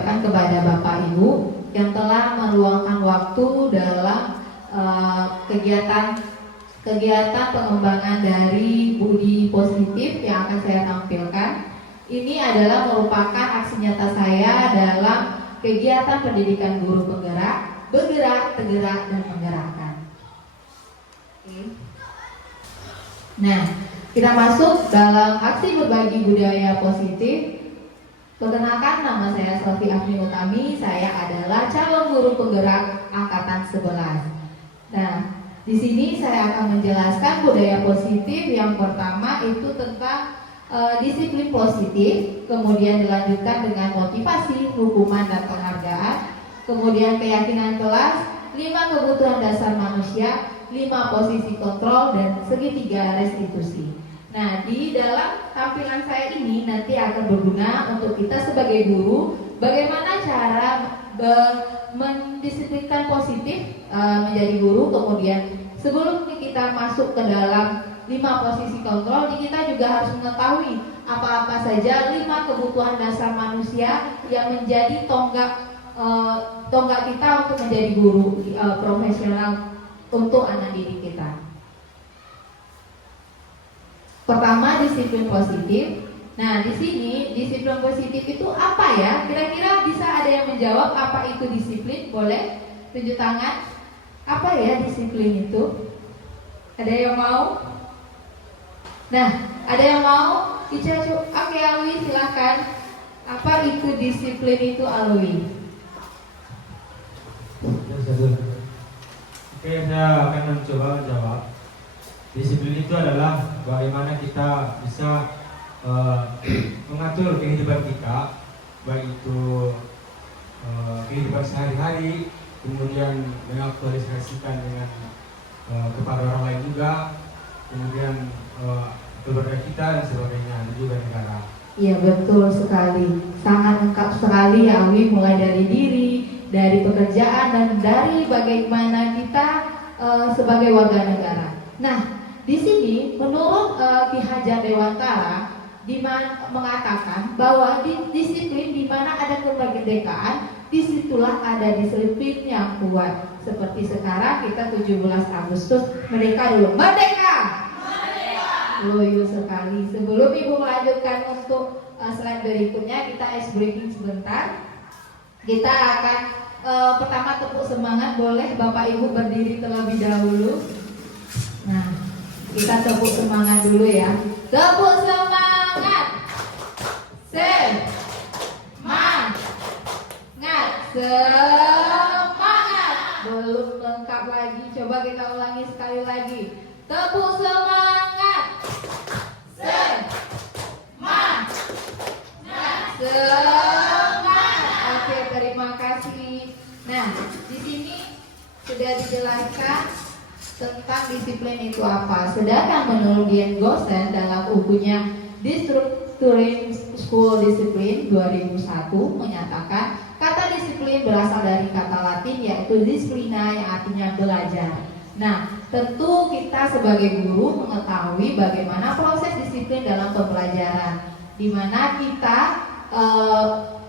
ucapkan kepada Bapak Ibu yang telah meluangkan waktu dalam kegiatan pengembangan dari budi positif yang akan saya tampilkan. Ini adalah merupakan aksi nyata saya dalam kegiatan pendidikan guru penggerak, bergerak, tergerak, dan menggerakkan. Nah, kita masuk dalam aksi berbagi budaya positif. Perkenalkan, nama saya Selvi Afni Utami. Saya adalah calon guru penggerak angkatan 11. Nah, di sini saya akan menjelaskan budaya positif. Yang pertama itu tentang disiplin positif, kemudian dilanjutkan dengan motivasi, hukuman, dan penghargaan, kemudian keyakinan kelas, 5 kebutuhan dasar manusia, 5 posisi kontrol, dan segitiga restitusi. Nah, di dalam tampilan saya ini nanti akan berguna untuk kita sebagai guru, bagaimana cara mendisiplinkan positif menjadi guru. Kemudian sebelum kita masuk ke dalam 5 posisi kontrol, kita juga harus mengetahui apa-apa saja 5 kebutuhan dasar manusia yang menjadi tonggak kita untuk menjadi guru profesional untuk anak didik kita. Pertama, disiplin positif. Nah, di sini disiplin positif itu apa ya? Kira-kira bisa ada yang menjawab apa itu disiplin? Boleh tunjuk tangan. Apa ya disiplin itu? Ada yang mau? Nah, ada yang mau? Oke, Alwi silakan. Apa itu disiplin itu, Alwi? Oke, saya akan mencoba menjawab. Disiplin itu adalah bagaimana kita bisa mengatur kehidupan kita, baik itu kehidupan sehari-hari, kemudian mengaktualisasikan dengan kepada orang lain juga, kemudian keluarga kita dan sebagainya, dan juga negara. Iya, betul sekali, sangat lengkap sekali ya Alwi, mulai dari diri, dari pekerjaan, dan dari bagaimana kita sebagai warga negara. Nah, di sini menurut Ki Hajar Dewantara mengatakan bahwa disiplin di mana ada kemerdekaan, disitulah ada disiplin yang kuat. Seperti sekarang kita 17 Agustus, merdeka dulu, merdeka! Loyo sekali. Sebelum Ibu melanjutkan untuk slide berikutnya, kita ice breaking sebentar. Kita akan pertama tepuk semangat, boleh Bapak Ibu berdiri terlebih dahulu. Nah, kita tepuk semangat dulu ya. Tepuk semangat. Semangat. Belum lengkap lagi. Coba kita ulangi sekali lagi. Tepuk semangat. Semangat. Oke, terima kasih. Nah, di sini sudah dijelaskan tentang disiplin itu apa. Sedangkan menurut Dian Gosen dalam bukunya Destructuring School Discipline 2001 menyatakan kata disiplin berasal dari kata Latin yaitu disciplina yang artinya belajar. Nah, tentu kita sebagai guru mengetahui bagaimana proses disiplin dalam pembelajaran, di mana kita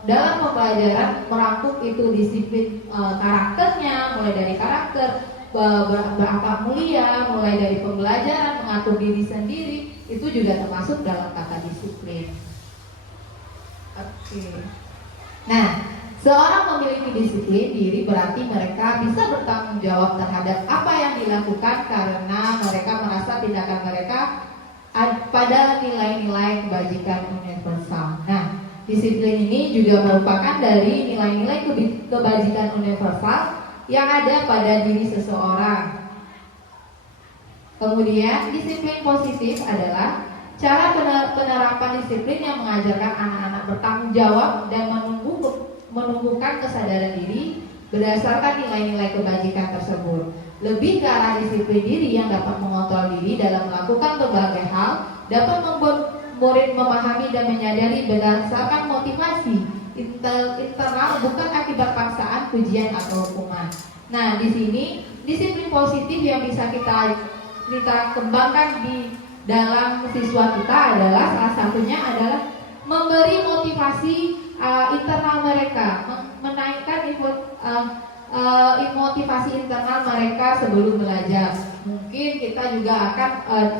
dalam pembelajaran merangkum itu disiplin karakternya, mulai dari karakter, berakhlak mulia, mulai dari pembelajaran, mengatur diri sendiri, itu juga termasuk dalam kata disiplin. Oke. Nah, seorang memiliki disiplin diri berarti mereka bisa bertanggung jawab terhadap apa yang dilakukan karena mereka merasa tindakan mereka pada nilai-nilai kebajikan universal. Nah, disiplin ini juga merupakan dari nilai-nilai kebajikan universal yang ada pada diri seseorang. Kemudian disiplin positif adalah cara penerapan disiplin yang mengajarkan anak-anak bertanggung jawab dan menumbuhkan kesadaran diri berdasarkan nilai-nilai kebajikan tersebut. Lebih ke arah disiplin diri yang dapat mengontrol diri dalam melakukan berbagai hal, dapat membuat murid memahami dan menyadari berdasarkan motivasi internal, bukan akibat paksaan, pujian atau hukuman. Nah, di sini disiplin positif yang bisa kita kembangkan di dalam siswa kita adalah salah satunya adalah memberi motivasi internal mereka, menaikkan motivasi internal mereka sebelum belajar. Mungkin kita juga akan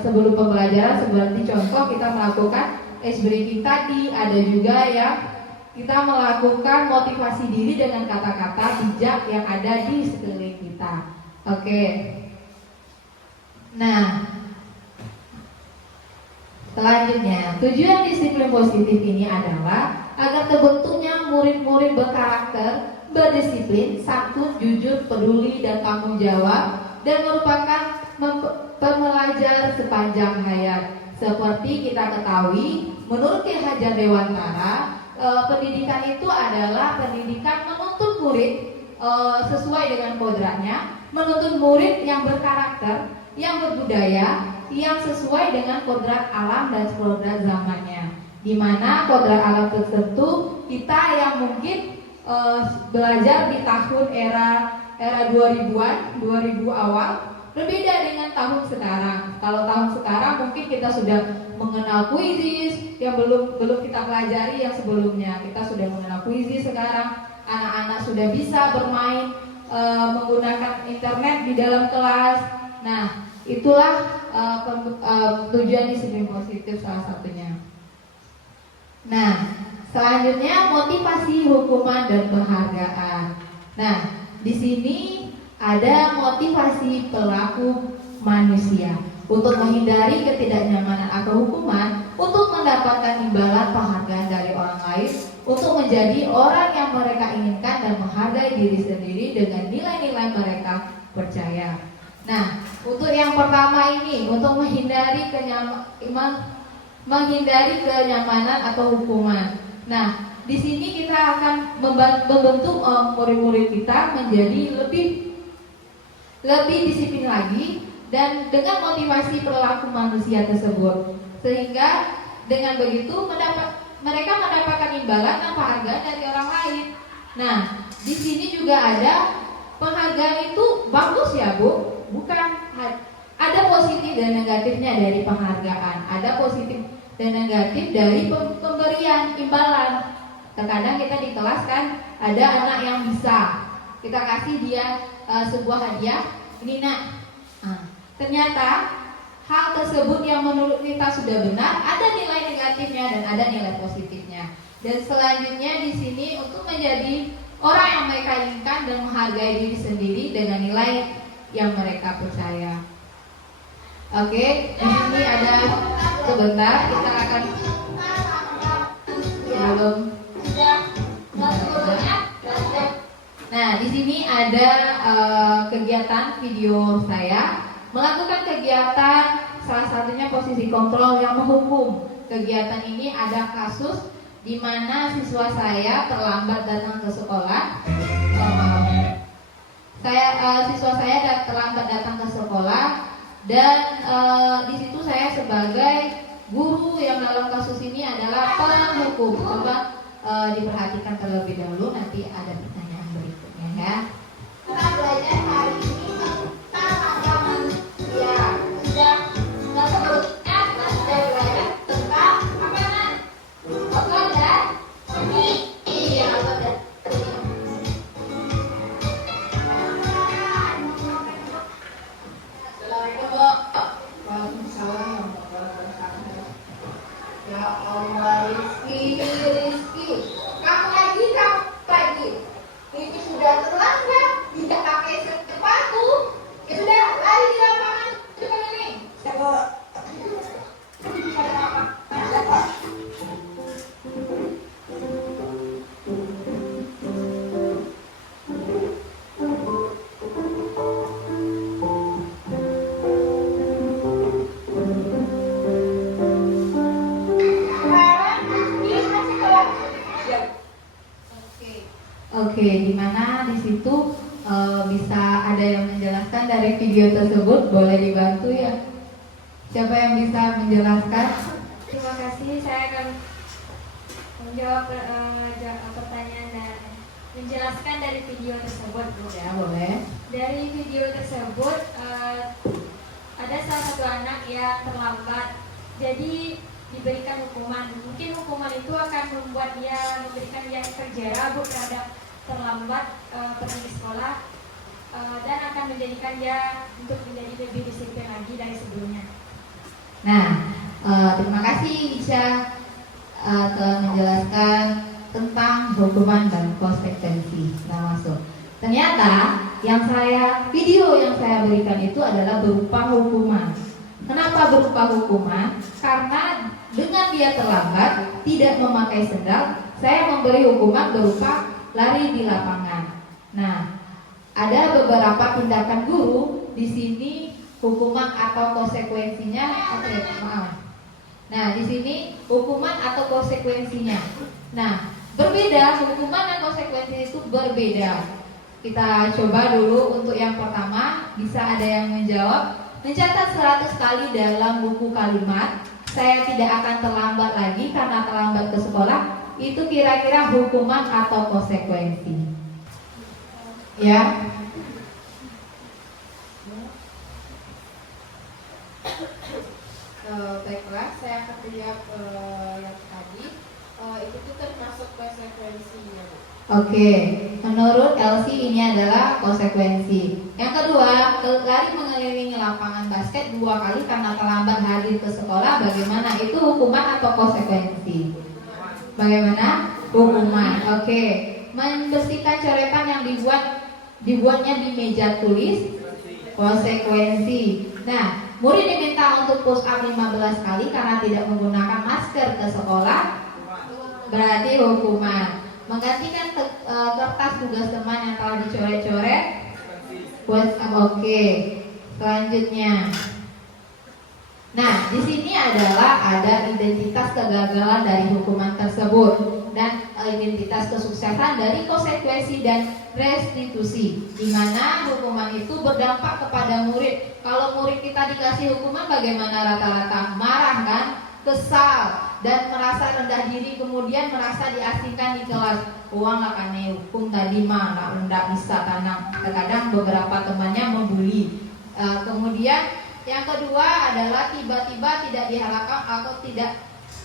sebelum pembelajaran, seperti contoh kita melakukan ice breaking tadi, ada juga yang kita melakukan motivasi diri dengan kata-kata bijak yang ada di sekeliling kita. Oke. Nah, selanjutnya, tujuan disiplin positif ini adalah agar terbentuknya murid-murid berkarakter, berdisiplin, santun, jujur, peduli, dan tanggung jawab, dan merupakan pembelajar sepanjang hayat. Seperti kita ketahui, menurut Ki Hajar Dewantara, pendidikan itu adalah pendidikan menuntut murid sesuai dengan kodratnya, menuntut murid yang berkarakter, yang berbudaya, yang sesuai dengan kodrat alam dan kodrat zamannya. Di mana kodrat alam tertentu kita yang mungkin belajar di tahun era 2000-an, 2000 awal, berbeda dengan tahun sekarang. Kalau tahun sekarang mungkin kita sudah mengenal kuisis yang belum kita pelajari yang sebelumnya. Kita sudah mengenal kuisis sekarang. Anak-anak sudah bisa bermain menggunakan internet di dalam kelas. Nah, itulah tujuan disiplin positif salah satunya. Nah, selanjutnya motivasi, hukuman, dan penghargaan. Nah, di sini ada motivasi pelaku manusia untuk menghindari ketidaknyamanan atau hukuman, untuk mendapatkan imbalan penghargaan dari orang lain, untuk menjadi orang yang mereka inginkan dan menghargai diri sendiri dengan nilai-nilai mereka percaya. Nah, untuk yang pertama ini, untuk menghindari kenyamanan atau hukuman. Nah, di sini kita akan membentuk murid-murid kita menjadi lebih disiplin lagi dan dengan motivasi perilaku manusia tersebut, sehingga dengan begitu mereka mendapatkan imbalan dan penghargaan dari orang lain. Nah, di sini juga ada penghargaan itu bagus ya Bu, bukan? Ada positif dan negatifnya dari penghargaan, ada positif dan negatif dari pemberian imbalan. Terkadang kita di kelas kan ada anak yang bisa, kita kasih dia sebuah hadiah, ini nak. Ternyata hal tersebut yang menurut kita sudah benar, ada nilai negatifnya dan ada nilai positifnya. Dan selanjutnya di sini untuk menjadi orang yang mereka inginkan dan menghargai diri sendiri dengan nilai yang mereka percaya. Oke, di sini ada sebentar kita akan belum. Nah, di sini ada kegiatan video saya melakukan kegiatan, salah satunya posisi kontrol yang menghukum. Kegiatan ini ada kasus di mana siswa saya terlambat datang ke sekolah. Siswa saya terlambat datang ke sekolah dan di situ saya sebagai guru yang dalam kasus ini adalah penghukum. Coba diperhatikan terlebih dahulu, nanti ada pertanyaan berikutnya ya. Kita belajar hari ini tentang manusia. Sudah sebutnya sudah belajar tentang apa namanya? Otot dan ini. Iya, otot dan Assalamualaikum Bu. Waalaikumsalam. Ya Allah, Rizky, kamu lagi, itu sudah terlambat, tidak pakai sepatu, ya sudah lari di lapangan, coba ini. Oke, dimana di situ bisa ada yang menjelaskan dari video tersebut, boleh dibantu ya? Siapa yang bisa menjelaskan? Terima kasih, saya akan menjawab pertanyaan dan menjelaskan dari video tersebut, Bu. Ya, boleh. Dari video tersebut ada salah satu anak yang terlambat. Jadi diberikan hukuman. Mungkin hukuman itu akan membuat dia memberikan dia efek jera Bu terhadap terlambat pergi ke sekolah dan akan menjadikan dia untuk menjadi lebih disiplin lagi dari sebelumnya. Nah, terima kasih Isya telah menjelaskan tentang hukuman dan konsekuensi. Nah, masuk. Ternyata video yang saya berikan itu adalah berupa hukuman. Kenapa berupa hukuman? Karena dengan dia terlambat, tidak memakai sendal, saya memberi hukuman berupa lari di lapangan. Nah, ada beberapa tindakan guru di sini hukuman atau konsekuensinya. Nah, di sini hukuman atau konsekuensinya. Nah, berbeda, hukuman dan konsekuensi itu berbeda. Kita coba dulu untuk yang pertama, bisa ada yang menjawab. Mencatat 100 kali dalam buku kalimat, saya tidak akan terlambat lagi karena terlambat ke sekolah. Itu kira-kira hukuman atau konsekuensi? Ya. Baiklah, saya akan menjawab yang tadi. Itu tuh termasuk konsekuensinya. Oke, menurut Elsie ini adalah konsekuensi. Yang kedua, lari mengelilingi lapangan basket 2 kali karena terlambat hadir ke sekolah. Bagaimana? Itu hukuman atau konsekuensi? Bagaimana? Hukuman. Oke, membersihkan coretan yang dibuatnya di meja tulis, konsekuensi. Nah, murid diminta untuk push up 15 kali karena tidak menggunakan masker ke sekolah, berarti hukuman. Menggantikan kertas tugas teman yang telah dicoret-coret, oke. Selanjutnya, nah di sini adalah ada identitas kegagalan dari hukuman tersebut dan identitas kesuksesan dari konsekuensi dan restitusi, di mana hukuman itu berdampak kepada murid. Kalau murid kita dikasih hukuman, bagaimana rata-rata? Marah kan? Kesal dan merasa rendah diri, kemudian merasa diasingkan di kelas. Uang akan hukum tadi mah nggak bisa tanam. Terkadang beberapa temannya membuli. Kemudian yang kedua adalah tiba-tiba tidak diharapkan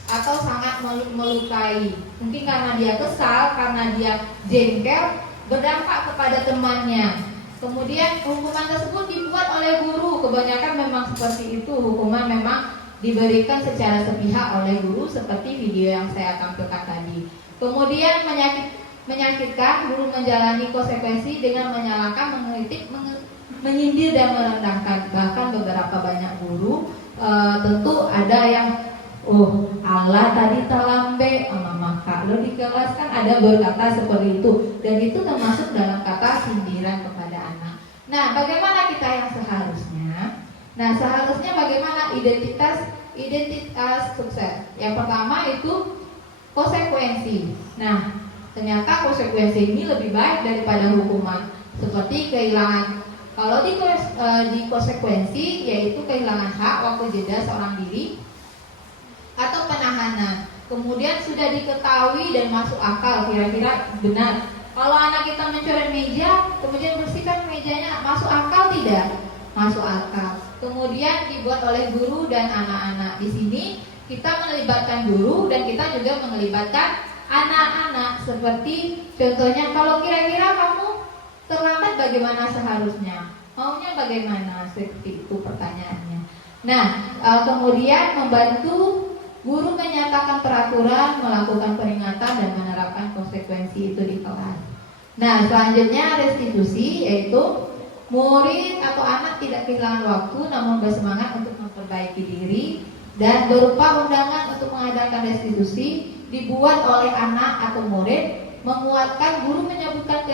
atau sangat melukai. Mungkin karena dia kesal, karena dia jengkel, berdampak kepada temannya. Kemudian hukuman tersebut dibuat oleh guru. Kebanyakan memang seperti itu, hukuman memang diberikan secara sepihak oleh guru seperti video yang saya tampilkan tadi. Kemudian menyakitkan, guru menjalani konsekuensi dengan menyalahkan, mengkritik, menyindir dan merendahkan. Bahkan beberapa banyak guru tentu ada yang Allah tadi terlambe mama kalau di kelas kan ada berkata seperti itu, dan itu termasuk dalam kata sindiran kepada anak. Nah, bagaimana kita yang seharusnya? Nah, seharusnya bagaimana identitas sukses? Yang pertama itu konsekuensi. Nah, ternyata konsekuensi ini lebih baik daripada hukuman. Seperti kehilangan, kalau di konsekuensi yaitu kehilangan hak waktu jeda seorang diri atau penahanan. Kemudian sudah diketahui dan masuk akal, kira-kira benar. Kalau anak kita mencoret meja, kemudian bersihkan mejanya, masuk akal tidak? Masuk akal. Kemudian dibuat oleh guru dan anak-anak. Di sini kita melibatkan guru dan kita juga melibatkan anak-anak. Seperti contohnya, kalau kira-kira kamu terlambat bagaimana seharusnya? Maunya bagaimana? Seperti itu pertanyaannya. Nah, kemudian membantu guru menyatakan peraturan, melakukan peringatan dan menerapkan konsekuensi itu di kelas. Nah, selanjutnya restitusi, yaitu murid atau anak tidak kehilangan waktu namun bersemangat untuk memperbaiki diri dan berupa undangan untuk mengadakan restitusi dibuat oleh anak atau murid, menguatkan guru menyebutkan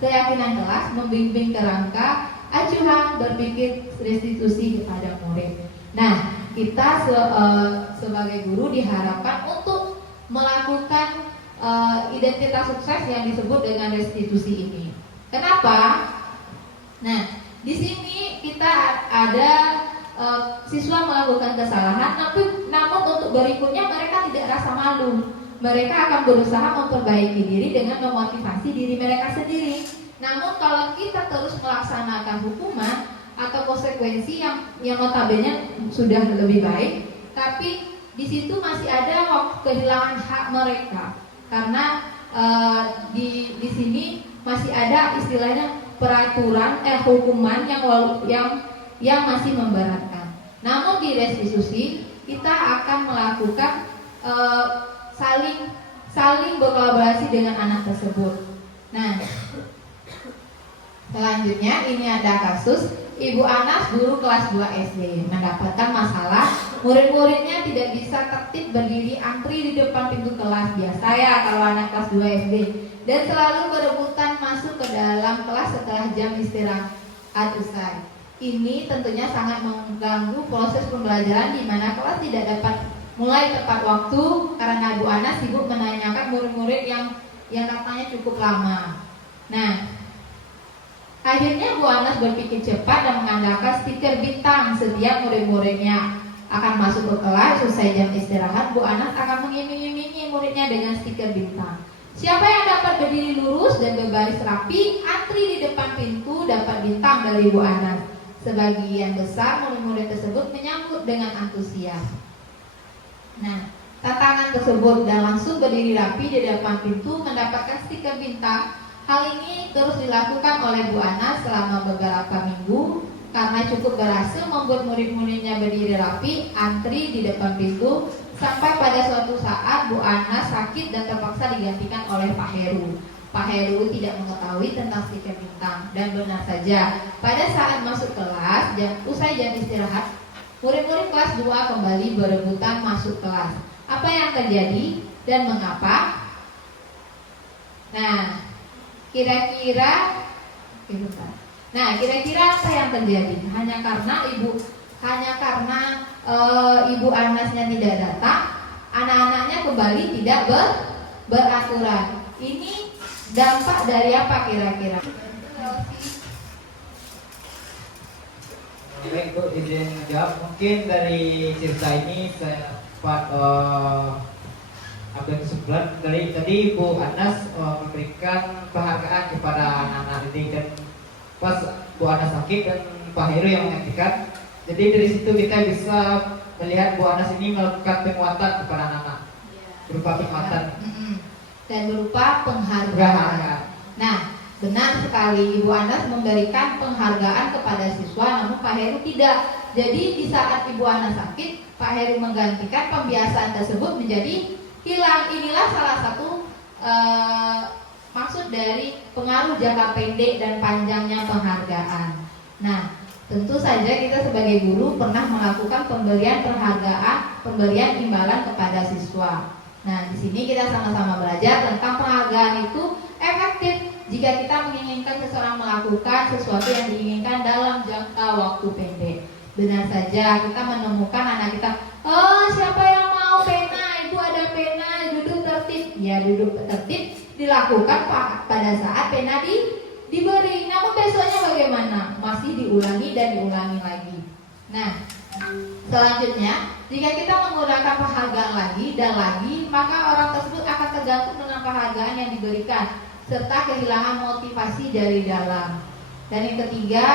keyakinan kelas, membimbing kerangka acuan berpikir restitusi kepada murid. Nah, kita sebagai guru diharapkan untuk melakukan identitas sukses yang disebut dengan restitusi ini. Kenapa? Nah, di sini kita ada siswa melakukan kesalahan, namun untuk berikutnya mereka tidak rasa malu. Mereka akan berusaha memperbaiki diri dengan memotivasi diri mereka sendiri. Namun kalau kita terus melaksanakan hukuman atau konsekuensi yang notabene sudah lebih baik, tapi di situ masih ada kehilangan hak mereka karena di sini masih ada istilahnya peraturan hukuman yang masih memberatkan. Namun di restitusi kita akan melakukan saling berkolaborasi dengan anak tersebut. Nah, selanjutnya ini ada kasus Ibu Anas guru kelas 2 SD mendapatkan masalah murid-muridnya tidak bisa tertib berdiri antri di depan pintu kelas. Biasa ya kalau anak kelas 2 SD, dan selalu berebutan masuk ke dalam kelas setelah jam istirahat usai. Ini tentunya sangat mengganggu proses pembelajaran di mana kelas tidak dapat mulai tepat waktu karena Bu Anas sibuk menanyakan murid-murid yang datangnya cukup lama. Nah, akhirnya Bu Anas berpikir cepat dan mengandalkan stiker bintang. Setiap murid-muridnya akan masuk ke kelas, selesai jam istirahat, Bu Anas akan mengiming-imingi muridnya dengan stiker bintang. Siapa yang dapat berdiri lurus dan berbaris rapi, antri di depan pintu dapat bintang dari Bu Anas. Sebagian besar murid-murid tersebut menyambut dengan antusias. Nah, tantangan tersebut dan langsung berdiri rapi di depan pintu mendapatkan stiker bintang. Hal ini terus dilakukan oleh Bu Anas selama beberapa minggu karena cukup berhasil membuat murid-muridnya berdiri rapi, antri di depan pintu, sampai pada suatu saat Bu Anas sakit dan terpaksa digantikan oleh Pak Heru. Pak Heru tidak mengetahui tentang stiker bintang, dan benar saja pada saat masuk kelas usai jam istirahat, murid-murid kelas 2 kembali berebutan masuk kelas. Apa yang terjadi dan mengapa? Nah, kira-kira apa yang terjadi? Hanya karena Ibu Anasnya tidak datang, anak-anaknya kembali tidak beraturan. Ini dampak dari apa kira-kira? Baik Bu, izin jawab. Mungkin dari cerita ini saya dapat update kesimpulan dari tadi Bu Anas memberikan penghargaan kepada anak-anak ini, dan pas Bu Anas sakit dan Pak Heru yang menggantikan. Jadi dari situ kita bisa melihat Bu Anas ini melakukan penguatan kepada anak-anak berupa penguatan dan berupa penghargaan. Nah, benar sekali Ibu Anas memberikan penghargaan kepada siswa, namun Pak Heru tidak. Jadi di saat Ibu Anas sakit, Pak Heru menggantikan, pembiasaan tersebut menjadi hilang. Inilah salah satu maksud dari pengaruh jangka pendek dan panjangnya penghargaan. Nah, tentu saja kita sebagai guru pernah melakukan pemberian penghargaan, pemberian imbalan kepada siswa. Nah, di sini kita sama-sama belajar tentang penghargaan itu efektif jika kita menginginkan seseorang melakukan sesuatu yang diinginkan dalam jangka waktu pendek. Benar saja kita menemukan anak kita, oh siapa yang mau pena, ibu ada pena, duduk tertib. Ya, duduk tertib dilakukan pada saat pena diberi. Namun besoknya bagaimana? Masih diulangi dan diulangi lagi. Nah, selanjutnya, jika kita menggunakan penghargaan lagi dan lagi, maka orang tersebut akan tergantung dengan penghargaan yang diberikan serta kehilangan motivasi dari dalam. Dan yang ketiga,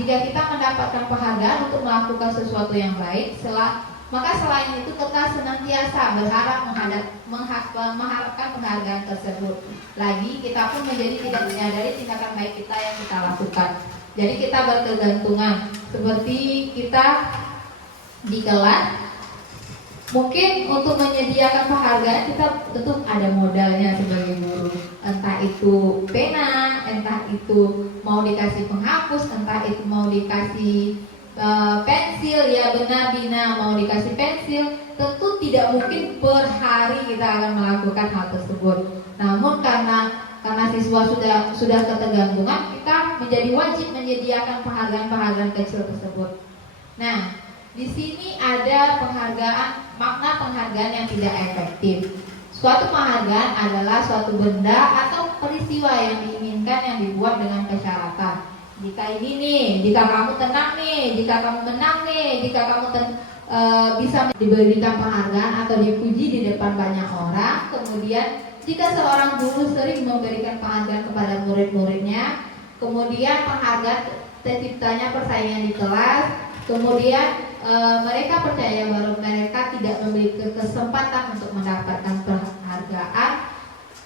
jika kita mendapatkan penghargaan untuk melakukan sesuatu yang baik, maka selain itu kita senantiasa berharap mengharapkan penghargaan tersebut. Lagi, kita pun menjadi tidak menyadari tindakan baik kita yang kita lakukan. Jadi kita berkegantungan. Seperti kita di kelas, mungkin untuk menyediakan penghargaan kita tentu ada modalnya sebagai guru. Entah itu pena, entah itu mau dikasih penghapus, entah itu mau dikasih pensil. Ya benar Dina, mau dikasih pensil. Tentu tidak mungkin per hari kita akan melakukan hal tersebut. Namun karena siswa sudah ketergantungan, kita menjadi wajib menyediakan penghargaan-penghargaan kecil tersebut. Nah, di sini ada penghargaan, makna penghargaan yang tidak efektif. Suatu penghargaan adalah suatu benda atau peristiwa yang diinginkan yang dibuat dengan persyaratan. Jika ini nih, jika kamu tenang nih, jika kamu menang nih, jika kamu bisa diberikan penghargaan atau dipuji di depan banyak orang. Kemudian jika seorang guru sering memberikan penghargaan kepada murid-muridnya, kemudian penghargaan terciptanya persaingan di kelas. Kemudian mereka percaya bahwa mereka tidak memiliki kesempatan untuk mendapatkan penghargaan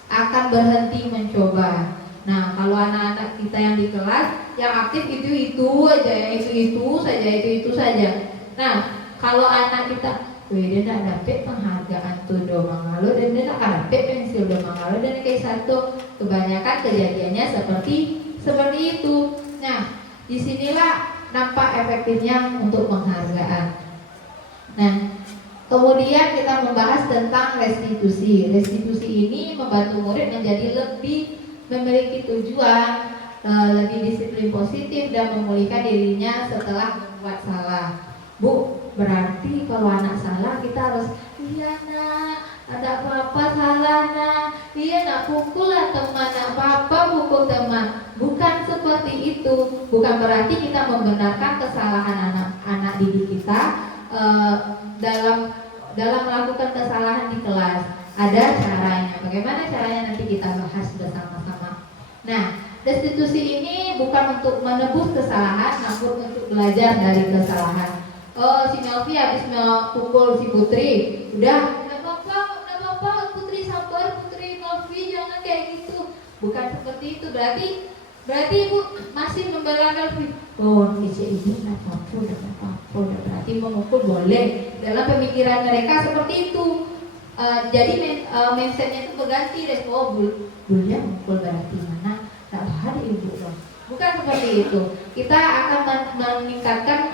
akan berhenti mencoba. Nah, kalau anak-anak kita yang di kelas yang aktif itu aja, itu saja. Nah, kalau anak kita, dia nak dapat penghargaan tuh domang lalu dan dia nak dapat pensil domang lalu dan kayak satu, kebanyakan kejadiannya seperti itu. Nah, disinilah nampak efektifnya untuk penghargaan. Nah, kemudian kita membahas tentang restitusi. Restitusi ini membantu murid menjadi lebih memiliki tujuan, lebih disiplin positif dan memulihkan dirinya setelah membuat salah. Bu, berarti kalau anak salah kita harus, iya nak, ada apa-apa salah nak, iya nak pukul lah teman, nak apa-apa pukul teman. Bukan seperti itu. Bukan berarti kita membenarkan kesalahan anak-anak didik kita dalam melakukan kesalahan di kelas. Ada caranya. Bagaimana caranya nanti kita bahas bersama-sama. Nah, restitusi ini bukan untuk menebus kesalahan, namun untuk belajar dari kesalahan. Oh, si Melvi habis pukul si Putri, udah, nggak apa-apa, Putri sabar, Putri Melvi jangan kayak gitu. Bukan seperti itu. Berarti ibu masih membela Melvi. Oh, kecil ini nggak apa-apa, berarti memukul boleh. Dalam pemikiran mereka seperti itu. Jadi mindsetnya itu berganti. Oh, bulia mukul berarti mana? Tak ada ibu loh. Bukan seperti itu. Kita akan meningkatkan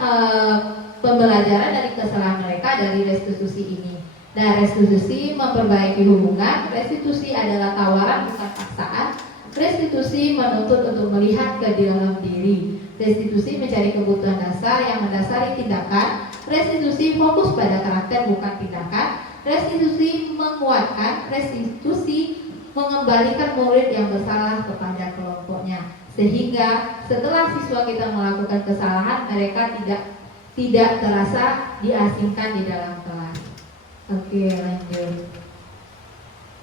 pembelajaran dari kesalahan mereka dari restitusi ini. Dan restitusi memperbaiki hubungan. Restitusi adalah tawaran bukan paksaan. Restitusi menuntut untuk melihat ke dalam diri. Restitusi mencari kebutuhan dasar yang mendasari tindakan. Restitusi fokus pada karakter bukan tindakan. Restitusi menguatkan. Restitusi mengembalikan murid yang bersalah kepada kelompoknya. Sehingga setelah siswa kita melakukan kesalahan, mereka tidak terasa diasingkan di dalam kelas. Oke, lanjut.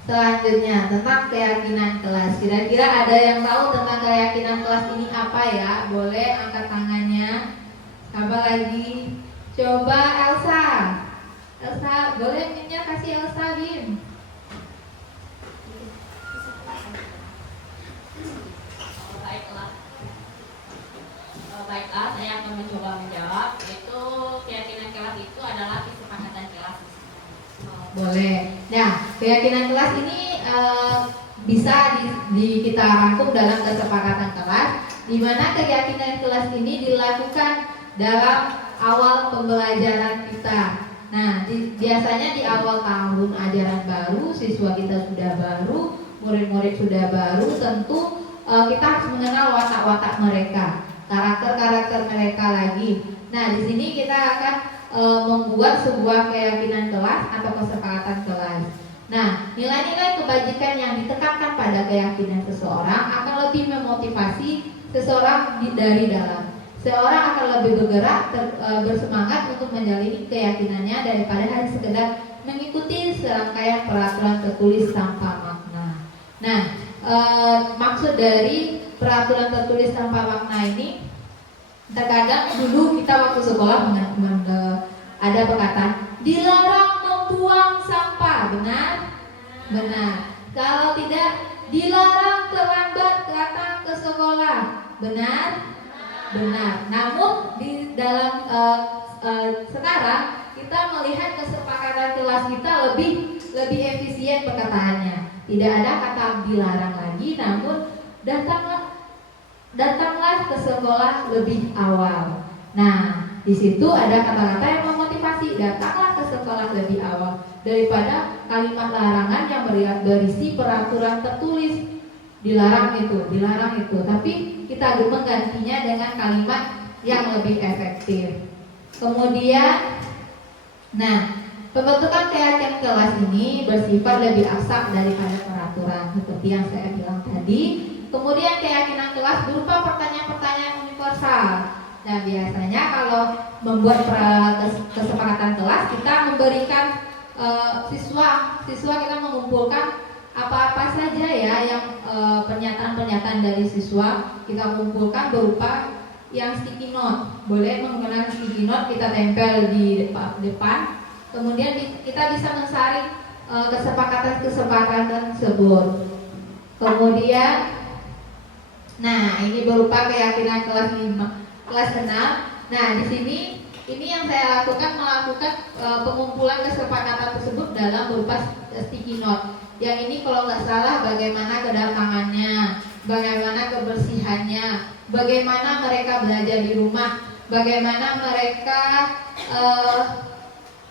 Selanjutnya tentang keyakinan kelas. Kira-kira ada yang tahu tentang keyakinan kelas ini apa ya? Boleh angkat tangannya. Apa lagi? Coba Elsa. Elsa, boleh minyak kasih Elsa, Bim. Baiklah, saya akan mencoba menjawab. Yaitu keyakinan kelas itu adalah kesepakatan kelas. Boleh. Nah, keyakinan kelas ini bisa kita rangkum dalam kesepakatan kelas, di mana keyakinan kelas ini dilakukan dalam awal pembelajaran kita. Nah, biasanya di awal tahun ajaran baru, siswa kita sudah baru, murid-murid sudah baru, tentu kita harus mengenal watak-watak mereka, karakter-karakter mereka lagi. Nah, di sini kita akan membuat sebuah keyakinan kelas atau kesepakatan kelas. Nah, nilai-nilai kebajikan yang ditekankan pada keyakinan seseorang akan lebih memotivasi seseorang dari dalam. Seorang akan lebih bergerak, bersemangat untuk menjalani keyakinannya daripada hanya sekedar mengikuti serangkaian peraturan tertulis tanpa makna. Nah, maksud dari peraturan tertulis tanpa makna ini, terkadang dulu kita waktu sekolah ada perkataan dilarang membuang sampah, benar? Benar. Kalau tidak, dilarang terlambat datang ke sekolah, benar? Benar. Namun di dalam sekarang kita melihat kesepakatan kelas kita lebih efisien perkataannya. Tidak ada kata dilarang lagi, namun datanglah ke sekolah lebih awal. Nah, di situ ada kata-kata yang memotivasi, datanglah ke sekolah lebih awal, daripada kalimat larangan yang berisi peraturan tertulis. Dilarang itu. Tapi kita menggantinya dengan kalimat yang lebih efektif. Kemudian, nah, pembentukan keyakinan kelas ini bersifat lebih abstrak daripada peraturan, seperti yang saya bilang tadi. Kemudian keyakinan kelas berupa pertanyaan-pertanyaan universal. Nah, biasanya kalau membuat kesepakatan kelas, kita memberikan siswa kita mengumpulkan apa-apa saja ya yang pernyataan-pernyataan dari siswa kita kumpulkan berupa yang sticky note. Boleh menggunakan sticky note, kita tempel di depan Kemudian kita bisa mensaring kesepakatan-kesepakatan tersebut. Kemudian, nah ini berupa keyakinan kelas 6. Nah di sini ini yang saya melakukan pengumpulan kesepakatan tersebut dalam berupa sticky note. Yang ini kalau nggak salah bagaimana kedatangannya, bagaimana kebersihannya, bagaimana mereka belajar di rumah, bagaimana mereka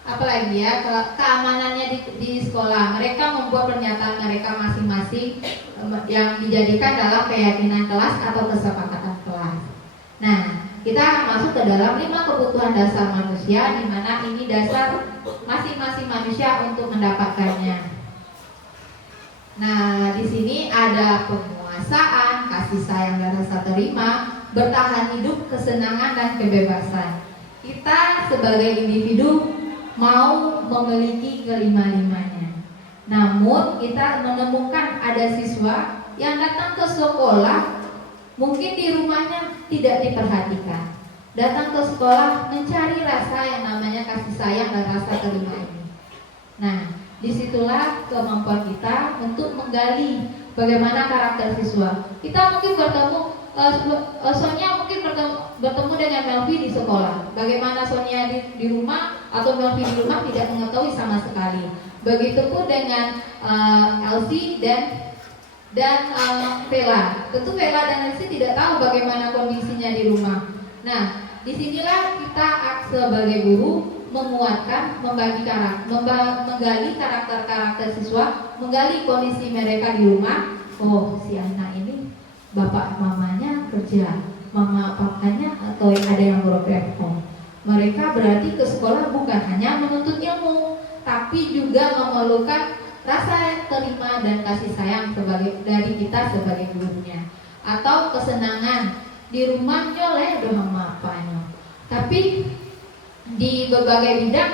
apalagi ya keamanannya di sekolah. Mereka membuat pernyataan mereka masing-masing yang dijadikan dalam keyakinan kelas atau kesepakatan kelas. Nah, kita akan masuk ke dalam 5 kebutuhan dasar manusia, di mana ini dasar masing-masing manusia untuk mendapatkannya. Nah, di sini ada penguasaan, kasih sayang dan rasa terima, bertahan hidup, kesenangan dan kebebasan. Kita sebagai individu mau memiliki kelima-limanya. Namun kita menemukan ada siswa yang datang ke sekolah mungkin di rumahnya tidak diperhatikan. Datang ke sekolah mencari rasa yang namanya kasih sayang dan rasa terima ini. Nah, disitulah kemampuan kita untuk menggali bagaimana karakter siswa. Kita mungkin Sonia mungkin bertemu dengan Melvi di sekolah. Bagaimana Sonia di rumah atau Melvi di rumah tidak mengetahui sama sekali. Begitupun dengan Elsie dan Vela. Tentu Vela dan Elsie tidak tahu bagaimana kondisinya di rumah. Nah, disinilah kita sebagai guru menguatkan, menggali karakter siswa, menggali kondisi mereka di rumah. Oh, si anak ini bapak mamanya kerja, mama papanya atau ada yang work from home. Mereka berarti ke sekolah bukan hanya menuntut ilmu, tapi juga memerlukan rasa terima dan kasih sayang dari kita sebagai gurunya. Atau kesenangan di rumah nyoleh doang papanya. Tapi di berbagai bidang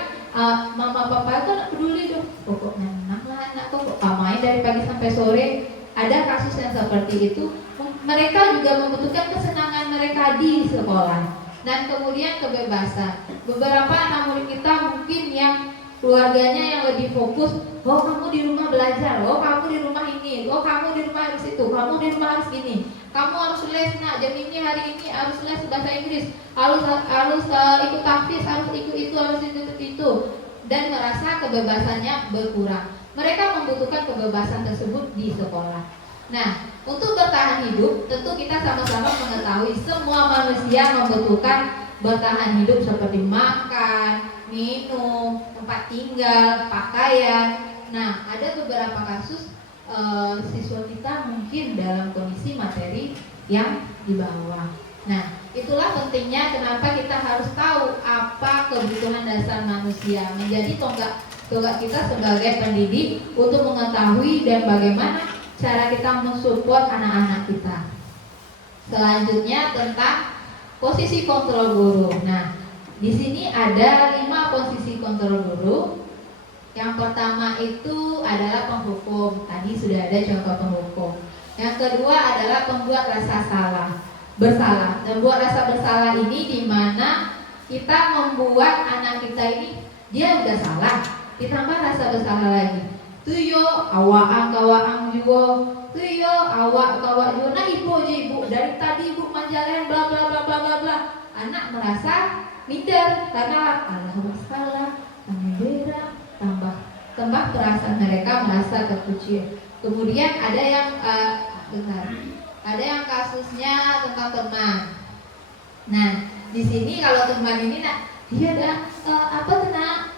mama papa itu tidak peduli dong, pokoknya enak lah anak kok main dari pagi sampai sore. Ada kasus yang seperti itu. Mereka juga membutuhkan kesenangan mereka di sekolah dan kemudian kebebasan. Beberapa anak murid kita mungkin yang keluarganya yang lebih fokus, oh kamu di rumah belajar, oh kamu di rumah ini, oh kamu di rumah harus itu, kamu di rumah harus gini, kamu harus les nak jam ini hari ini harus les bahasa Inggris, harus ikut tahfiz, harus ikut itu, harus ikut itu, dan merasa kebebasannya berkurang. Mereka membutuhkan kebebasan tersebut di sekolah. Nah, untuk bertahan hidup, tentu kita sama-sama mengetahui semua manusia membutuhkan bertahan hidup seperti makan, minum, tempat tinggal, pakaian. Nah, ada beberapa kasus siswa kita mungkin dalam kondisi materi yang di bawah. Nah, itulah pentingnya kenapa kita harus tahu apa kebutuhan dasar manusia, menjadi tonggak kita sebagai pendidik untuk mengetahui dan bagaimana cara kita mensupport anak-anak kita. Selanjutnya tentang posisi kontrol guru. Nah, di sini ada 5 posisi kontrol guru. Yang pertama itu adalah penghukum. Tadi sudah ada contoh penghukum. Yang kedua adalah pembuat rasa bersalah. Dan buat rasa bersalah ini di mana kita membuat anak kita ini dia udah salah, ditambah rasa bersalah lagi. Tuyo awak juga, tuyo awak juga. Nah ibu dari tadi ibu manjalain bla bla bla bla bla bla. Anak merasa minder karena Allah bersalah, beda tambah perasaan mereka merasa terpuji. Kemudian ada yang ada yang kasusnya tentang teman. Nah di sini kalau teman ini dia ada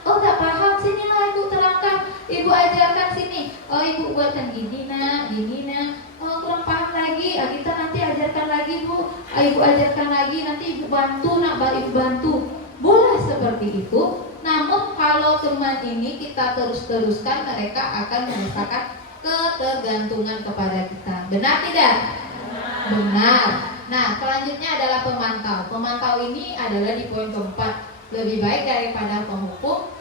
oh nggak paham, sini lah ibu terangkan, ibu ajarkan sini, oh ibu buatkan gini nak, oh kurang paham lagi, kita nanti ajarkan lagi bu, ibu ajarkan lagi, nanti ibu bantu nak, ibu bantu, boleh seperti itu. Namun kalau teman ini kita teruskan, mereka akan merasakan ketergantungan kepada kita. Benar tidak? Benar. Nah selanjutnya adalah pemantau. Pemantau ini adalah di poin keempat. Lebih baik daripada penghukum,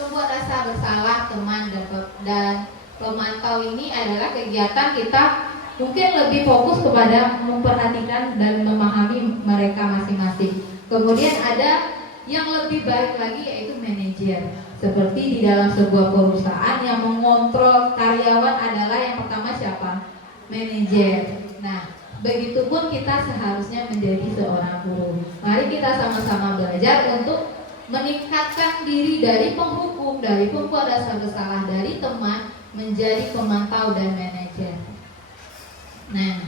membuat rasa bersalah teman dan pemantau ini adalah kegiatan kita mungkin lebih fokus kepada memperhatikan dan memahami mereka masing-masing. Kemudian ada yang lebih baik lagi yaitu manajer. Seperti di dalam sebuah perusahaan yang mengontrol karyawan adalah yang pertama siapa? Manajer. Nah, begitupun kita seharusnya menjadi seorang guru. Mari kita sama-sama belajar untuk meningkatkan diri dari penghukum, dari pembuat dasar bersalah, dari teman menjadi pemantau dan manajer. Nah,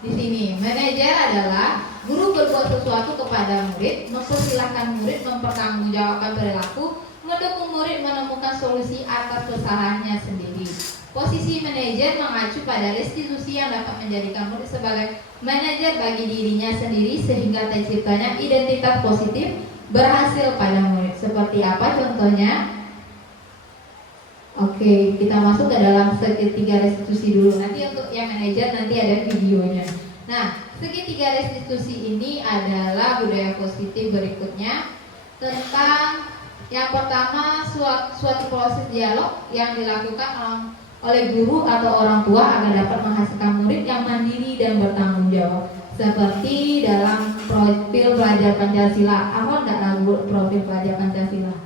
di sini manajer adalah guru berbuat sesuatu kepada murid, mempersilahkan murid mempertanggungjawabkan perilaku, mendukung murid menemukan solusi atas kesalahannya sendiri. Posisi manajer mengacu pada restitusi yang dapat menjadikan murid sebagai manajer bagi dirinya sendiri sehingga terciptanya identitas positif berhasil pada murid. Seperti apa contohnya? Oke, kita masuk ke dalam segitiga restitusi dulu. Nanti untuk yang manajer nanti ada videonya. Nah, segitiga restitusi ini adalah budaya positif berikutnya tentang yang pertama suatu proses dialog yang dilakukan oleh guru atau orang tua agar dapat menghasilkan murid yang mandiri dan bertanggung jawab. Seperti dalam profil pelajar Pancasila. Apa enggak lagu profil pelajar Pancasila?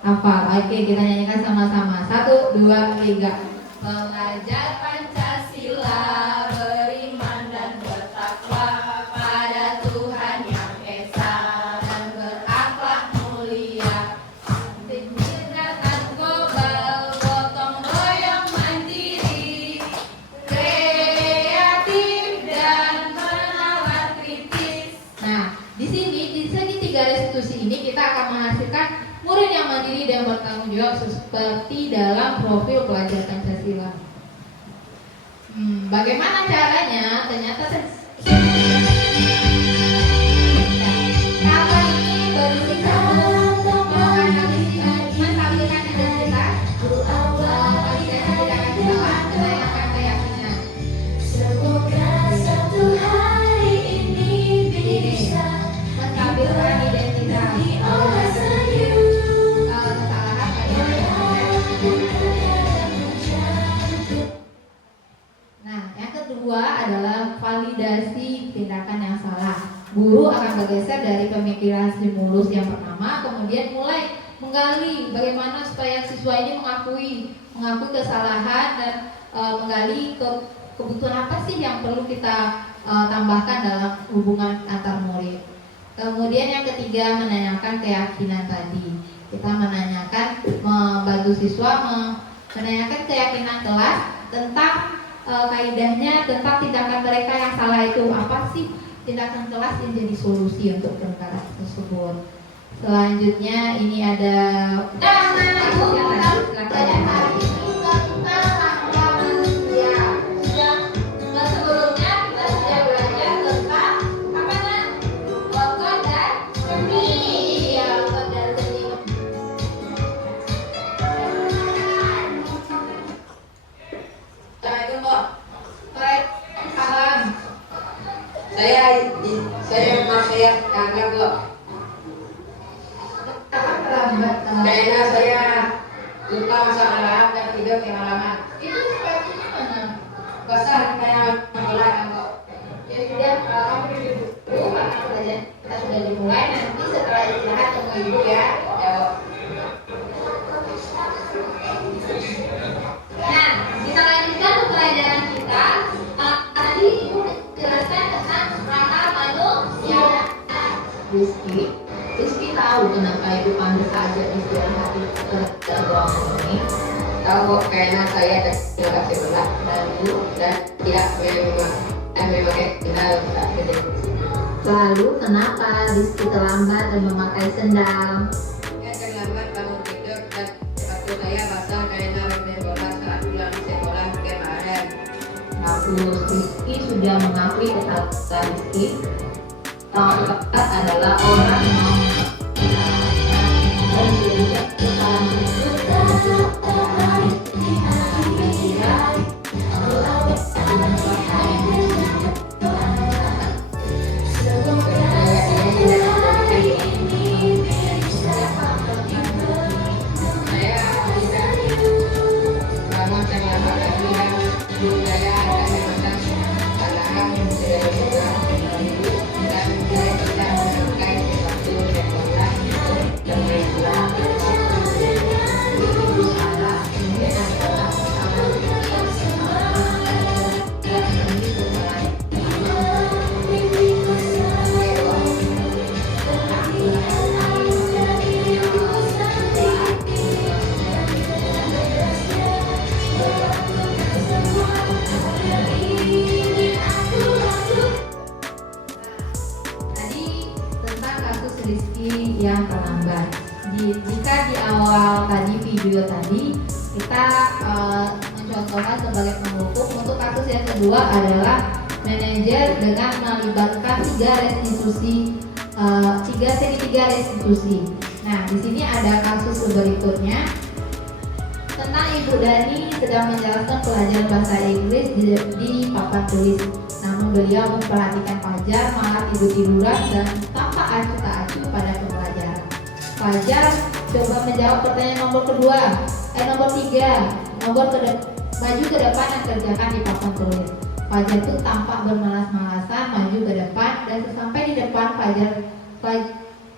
Apa? Oke, kita nyanyikan sama-sama. 1, 2, 3. Pelajar Pancasila beriman dan bertakwa pada Tuhan yang esa dan berakhlak mulia. Tindakan global, gotong royong mandiri, kreatif dan menawan kritis. Nah, di sini di segitiga restitusi ini kita akan menghasilkan murid yang mandiri dan bertanggung jawab seperti dalam profil pelajar Pancasila. Bagaimana caranya? Ternyata kalau ini berisikan menganalisis, menampilkan identitas, tidak menanyakan keyakinan. Semoga satu hari ini bisa Menampilkan identitas. diolah senyum. Nah, yang kedua adalah validasi tindakan yang salah. Guru akan bergeser dari pemikiran stimulus yang pertama, kemudian mulai menggali bagaimana supaya siswa ini mengakui kesalahan dan menggali kebutuhan apa sih yang perlu kita tambahkan dalam hubungan antar murid. Kemudian yang ketiga menanyakan keyakinan tadi. Kita menanyakan, membantu siswa menanyakan keyakinan kelas tentang kaidahnya, tentang tindakan mereka yang salah itu apa sih tindakan kelas yang jadi solusi untuk perkara tersebut. Selanjutnya ini ada sebelumnya kita sudah belajar tentang apa nak? Otot dan seni. Ya, otot dan seni. Assalamualaikum, Pak. Waalaikumsalam. Saya kangen, Pak. Lambat. Kayaknya saya lupa masak malam dan tidur kemalaman. Itu sepertinya mana? Basah kayak mulai, Pak. Ya sudah, kamu duduk dulu karena pelajaran kita sudah dimulai. Nanti setelah istirahat tunggu ibu ya. Ya, Pak. Nah, kita lanjutkan ke pelajaran kita. Tadi ibu menjelaskan tentang akal manusia. Rizky tahu kenapa ibu panggil saja istirahat di ruang ini. Tahu kok, kayaknya saya tidak kasih belah dan tidak memakai sendal saat kerja. Lalu kenapa Rizky terlambat dan memakai sendal? Saya terlambat bangun tidur dan sepatu saya basah karena main bola saat pulang sekolah kemarin. Bagus, Rizky sudah mengakui kesalahan Rizky. Yang tepat adalah orang yang menjadikan kesalahan itu tadi kita mencontohkan sebagai penghukum. Untuk kasus yang kedua adalah manajer dengan melibatkan segitiga restitusi. Nah, di sini ada kasus berikutnya tentang Ibu Dani sedang menjelaskan pelajaran bahasa Inggris di papan tulis. Namun beliau memperhatikan Fajar malah tidur-tiduran dan tampak acuh tak acuh pada pembelajaran. Fajar coba menjawab pertanyaan nomor 3, maju ke depan dan kerjakan di papan tulis. Fajar itu tampak bermalas-malasan maju ke depan, dan sesampai di depan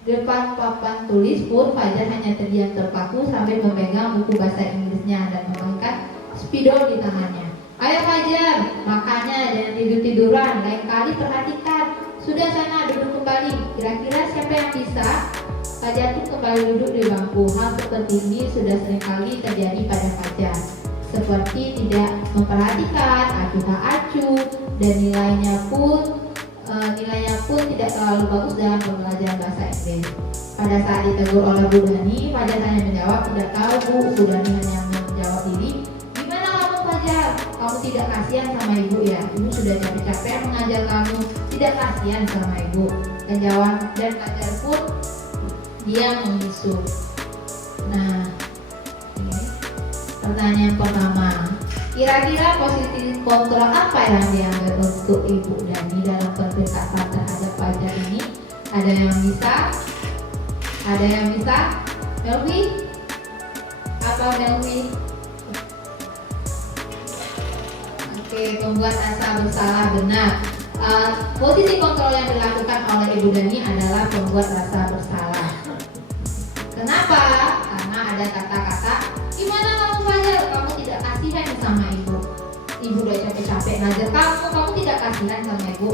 depan papan tulis pun Fajar hanya terdiam terpaku sambil memegang buku bahasa Inggrisnya dan memegang spidol di tangannya. Ayo Fajar, makanya jangan tidur-tiduran, lain kali perhatikan. Sudah sana duduk kembali. Kira-kira siapa yang bisa? Fajar pun kembali duduk di bangku. Hal seperti ini sudah seringkali terjadi pada Fajar. Seperti tidak memperhatikan, acuh tak acuh, dan nilainya pun tidak terlalu bagus dalam pembelajaran bahasa Inggris. Pada saat ditegur oleh Bu Dani, Fajar hanya menjawab, tidak tahu Bu. Bu Dani hanya menjawab diri, gimana kamu Fajar? Kamu tidak kasihan sama Ibu ya? Ibu sudah capek-capek mengajar kamu, tidak kasihan sama Ibu. Dan Fajar pun dia membisu. Nah, ini pertanyaan pertama. Kira-kira posisi kontrol apa yang diambil untuk Ibu Dani dalam pendekatan terhadap Fajar ini? Ada yang bisa? Ada yang bisa? Melvi? Apa Melvi? Oke, membuat rasa bersalah, benar. Posisi kontrol yang dilakukan oleh Ibu Dani adalah membuat rasa bersalah. Kenapa? Karena ada kata-kata, gimana kamu Fajar? Kamu tidak kasihan sama Ibu. Ibu udah capek-capek ngajar kamu tidak kasihan sama Ibu.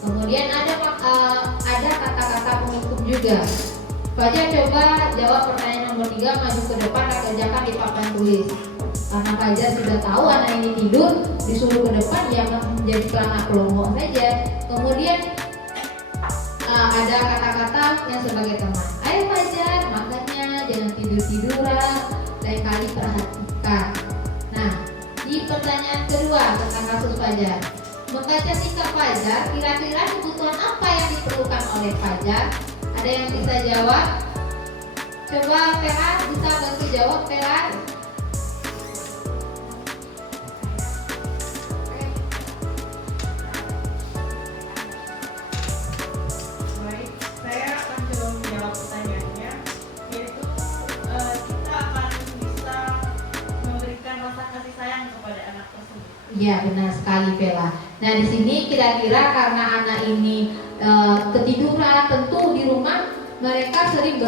Kemudian ada kata-kata penghukum juga. Fajar coba jawab pertanyaan nomor 3, maju ke depan dan kerjakan di papan tulis. Karena Fajar sudah tahu anak ini tidur, disuruh ke depan, dia menjadi celana pelongo saja. Kemudian ada kata-kata yang sebagai teman. Ayo Fajar, makanya jangan tidur-tiduran, lain kali perhatikan. Nah, di pertanyaan kedua tentang kasus Fajar, membaca sikap Fajar, kira-kira kebutuhan apa yang diperlukan oleh Fajar? Ada yang bisa jawab? Coba Vera, bisa bantu jawab Vera? Baik, saya akan coba menjawab pertanyaannya, yaitu kita akan bisa memberikan rasa kasih sayang kepada anak tersebut. Iya, benar sekali Vela. Nah, di sini kira-kira karena anak ini ketiduran, tentu di rumah mereka sering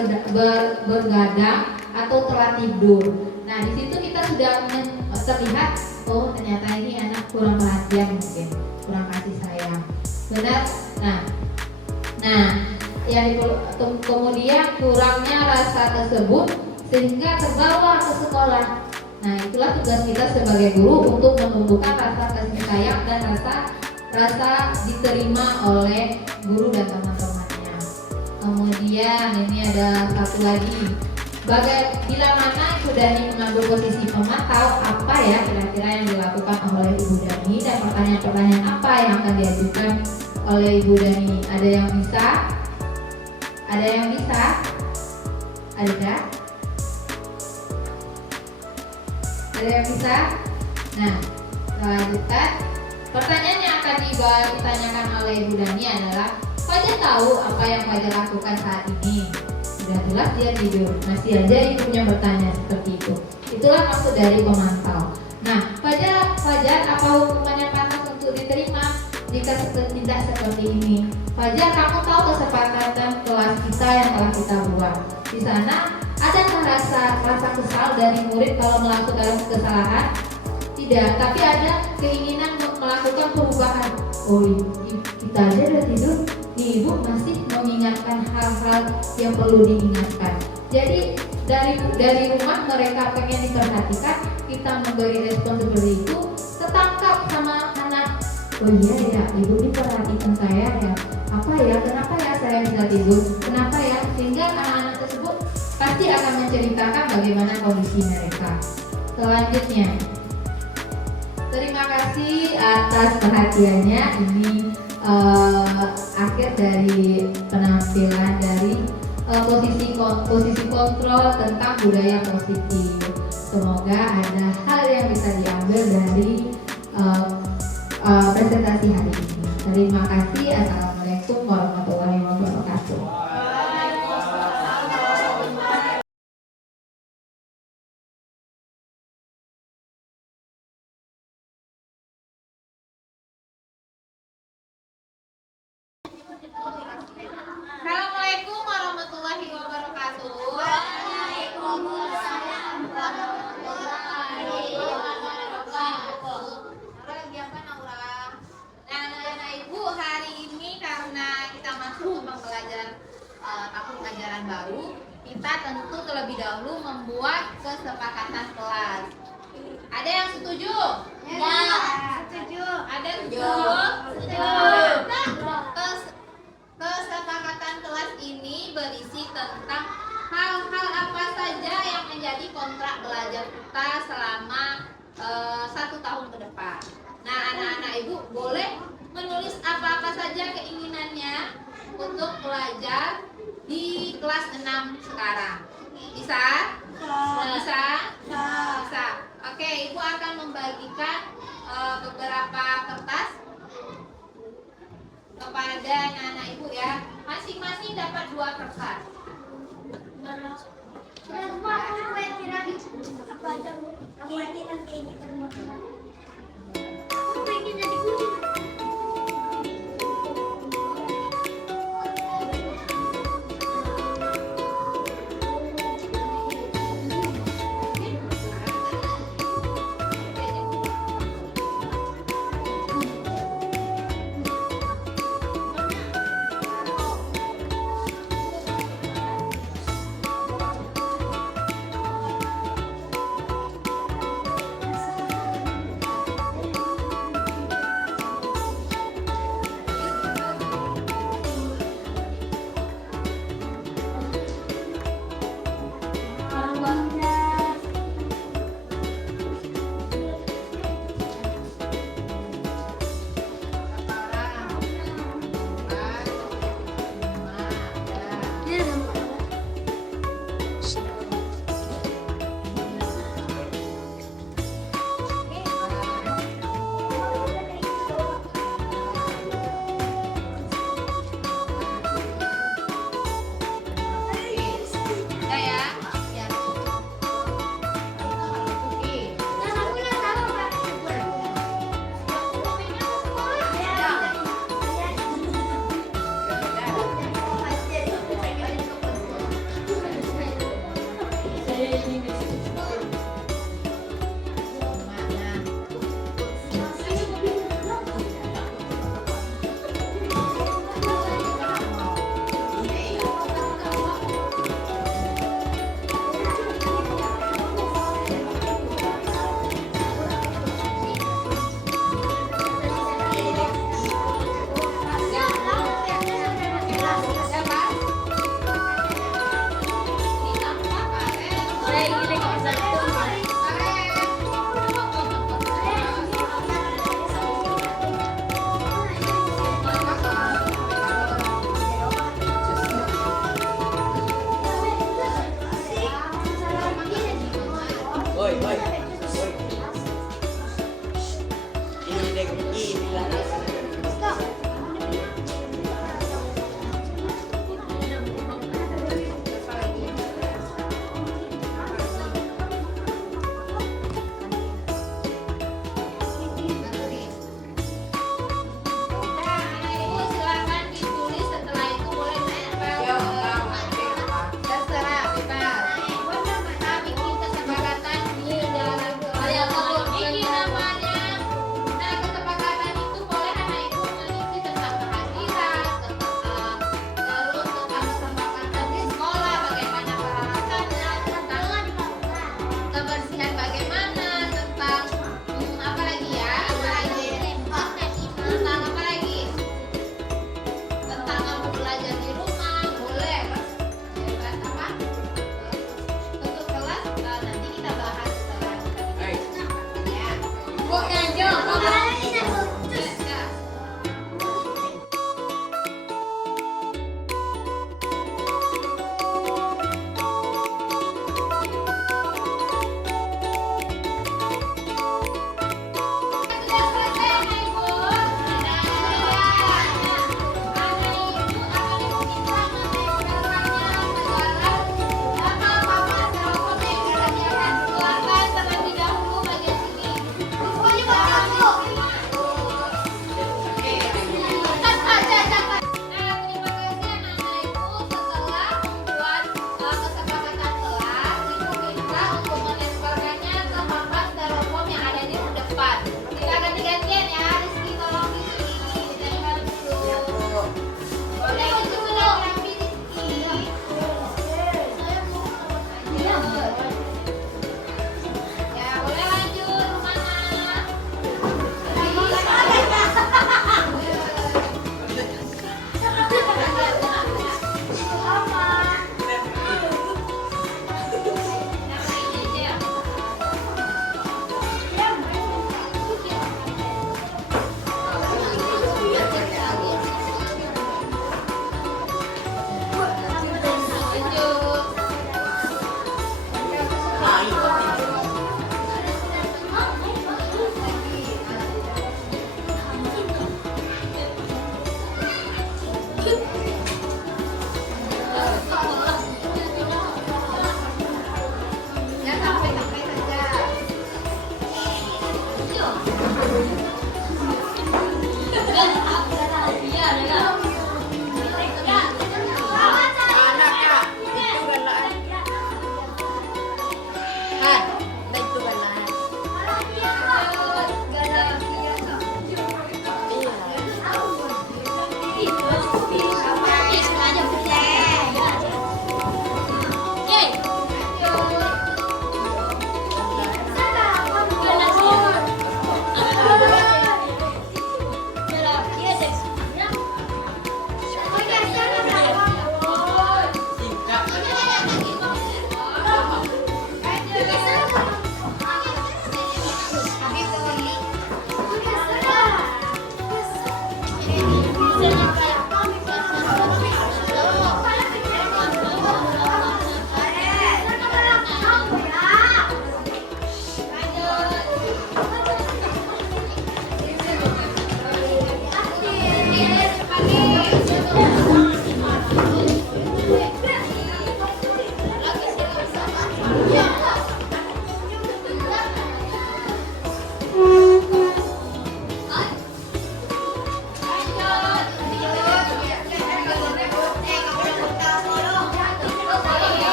bergadang atau telat tidur. Nah, di situ kita sudah terlihat, oh ternyata ini anak kurang perhatian, mungkin kurang kasih sayang. Benar? Nah, kemudian kurangnya rasa tersebut sehingga terbawa ke sekolah. Nah, itulah tugas kita sebagai guru untuk menumbuhkan rasa kasih sayang dan rasa diterima oleh guru dan teman-temannya. Kemudian ini ada satu lagi. Bila mana Ibu Dani mengambil posisi pemantau, apa ya kira-kira yang dilakukan oleh Ibu Dani, dan pertanyaan-pertanyaan apa yang akan diajukan oleh Ibu Dani? Ada yang bisa? Ada yang bisa? Ada? Ada yang bisa? Nah, selanjutnya pertanyaan yang akan ditanyakan oleh Ibu Dani adalah, Fajar tahu apa yang Fajar lakukan saat ini? Sudah jelas dia tidur, masih aja ibunya bertanya seperti itu. Itulah maksud dari pemantau. Nah, Fajar apa hukuman yang pantas untuk diterima jika tidak seperti ini? Fajar, kamu tahu kesepakatan kelas kita yang telah kita buat. Di sana adakah rasa kesal dari murid kalau melakukan kesalahan? Tidak, tapi ada keinginan untuk melakukan perubahan. Oh, kita aja udah tidur, ibu masih mengingatkan hal-hal yang perlu diingatkan. Jadi dari rumah mereka pengen diperhatikan, kita memberi respon seperti itu, ketangkap sama anak. Oh iya ya, ibu diperhatikan saya ya. Apa ya? Kenapa ya saya bisa tidur? Kenapa ya? Sehingga anak-anak tersebut pasti akan menceritakan bagaimana kondisi mereka. Selanjutnya, terima kasih atas perhatiannya. Ini akhir dari penampilan dari posisi kontrol tentang budaya positif. Semoga ada hal yang bisa diambil dari presentasi hari ini. Terima kasih. Assalamualaikum warahmatullahi wabarakatuh. Assalamualaikum warahmatullahi wabarakatuh. Waalaikumsalam warahmatullahi wabarakatuh. Naura lagi apa, Naura? Nah, anak-anak ibu, hari ini karena kita masuk ke pembelajaran tahun ajaran baru, kita tentu terlebih dahulu membuat kesepakatan kelas. Ada yang setuju? Ya. Setuju. Ada yang setuju? Setuju. Kesepakatan kelas ini berisi tentang hal-hal apa saja yang menjadi kontrak belajar kita selama 1 tahun ke depan. Nah, anak-anak ibu boleh menulis apa-apa saja keinginannya untuk belajar di kelas 6 sekarang. Bisa? Bisa? Bisa. Oke, ibu akan membagikan beberapa kertas kepada anak-anak ibu ya. Masing-masing dapat 2 kertas. Terserah, bebas. Kita bikin kesepakatan di dalam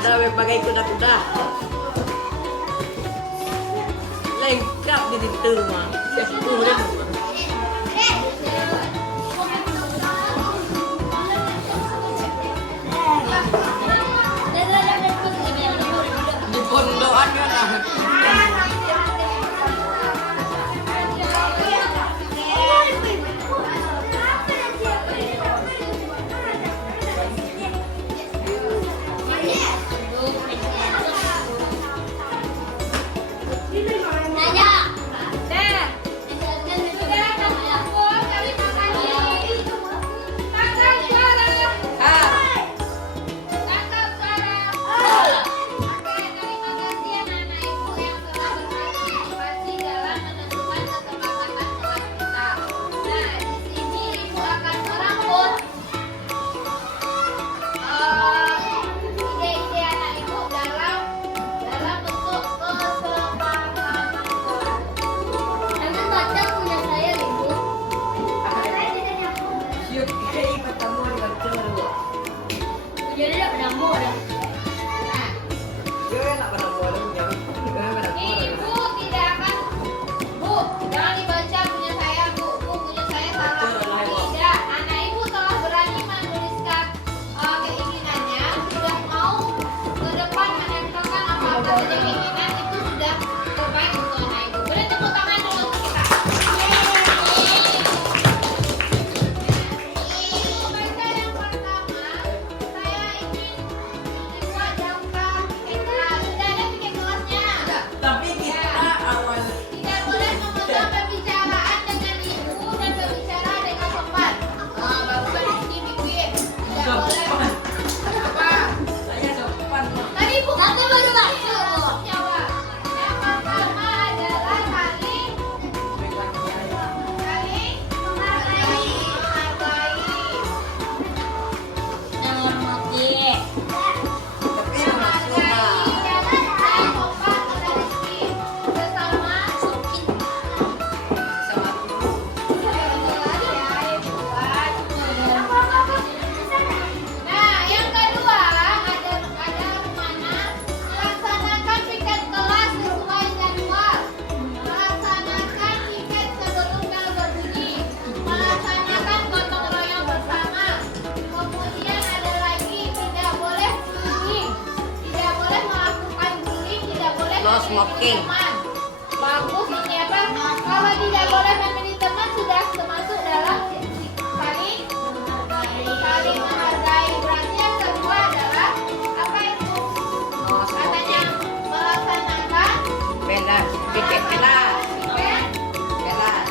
Ada berbagai kuda-kuda. Lengkap di situ mah. Kemudian di pondokan kan. Nanya. Oke. teman. Bagus ini apa? Kalau tidak boleh memilih teman sudah termasuk dalam saling menghargai. Berarti yang kedua adalah apa itu? Katanya melaksanakan Belas. Pipet belas. Belas.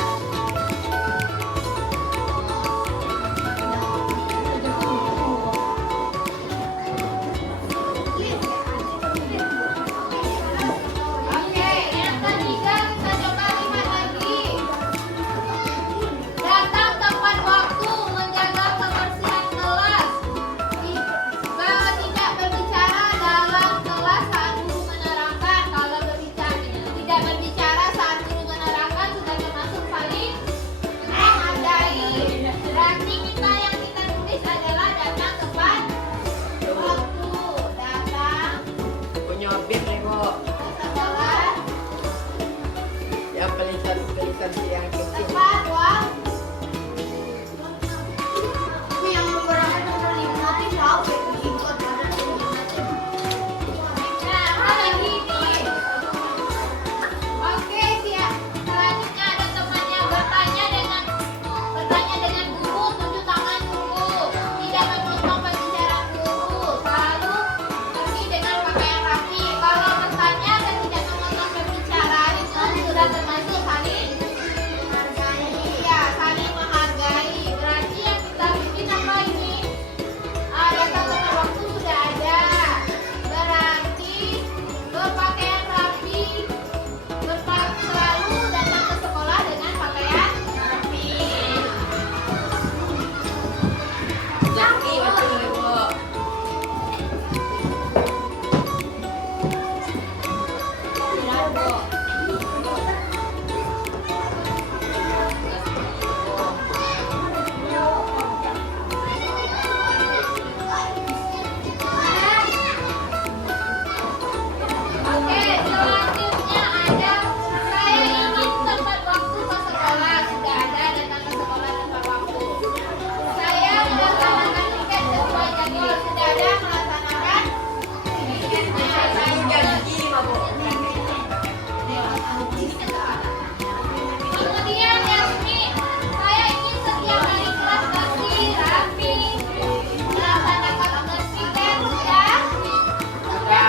Oke, yang ketiga kita coba lihat lagi. Datang tepat waktu, menjaga kebersihan kelas. Tidak berbicara dalam kelas saat guru menerangkan. Kalau tidak berbicara saat guru menerangkan sudah termasuk saling menghargai. Berarti yang kita tulis adalah datang tepat waktu. Datang Punya bib nih kok. ke sekolah Ya pelikan siang kecil. tepat waktu. Yang menggunakan nomor 5 itu siapa? Nah, apa lagi nih? Oke, siap. Selanjutnya ada temannya bertanya dengan guru, tunjuk tangan dulu. Tidak memotong pembicaraan guru. Selalu pergi dengan pakaian rapi. Kalau bertanya dan tidak memotong pembicaraan itu sudah termasuk saling menghargai. Ya, saling menghargai. Berarti yang kita bikin apa ini? Datang tepat waktu sudah ada. Berarti berpakaian rapi. Selalu datang ke sekolah dengan pakaian rapi. Laki macam ni kok. Oke, selanjutnya ada saya ingin tepat waktu ke sekolah. Sudah ada datang ke sekolah tepat waktu. Saya melaksanakan tiket sesuai jadwal. Sudah ada melaksanakan tiketnya. Janji mabuk. Kemudian Yasmin, saya ingin setiap hari kelas bersih, rapi, melaksanakan tugas tiket. Sudah? Ya.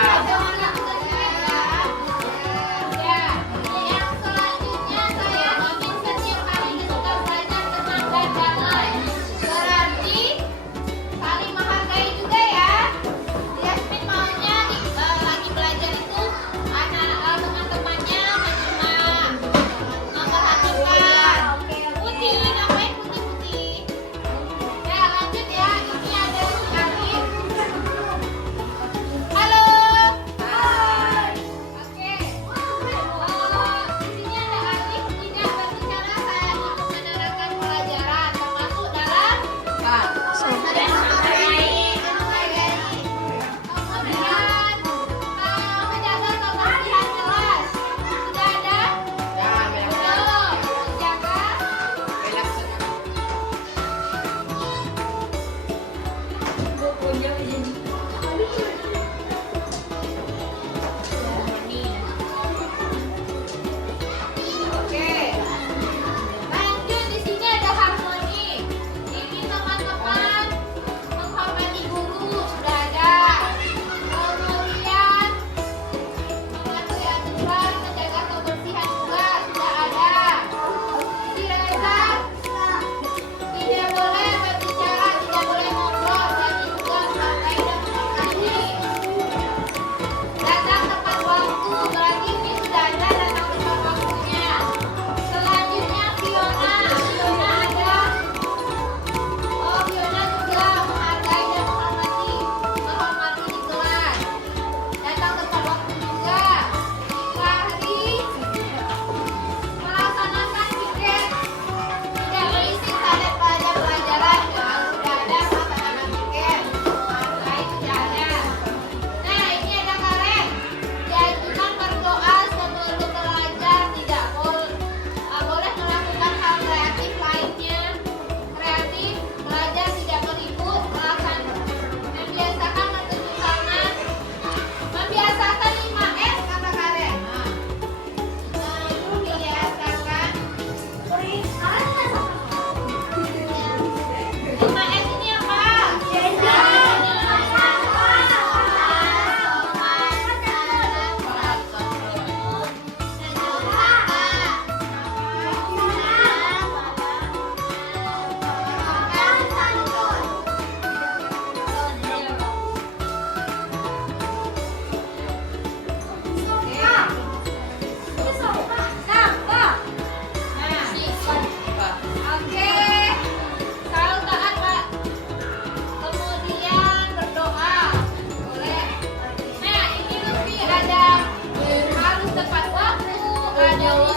Yang selanjutnya saya ingin setiap hari ketika belajar tenang dan damai. Berarti saling menghargai juga ya. Yasmin maunya lagi belajar itu teman-temannya menerima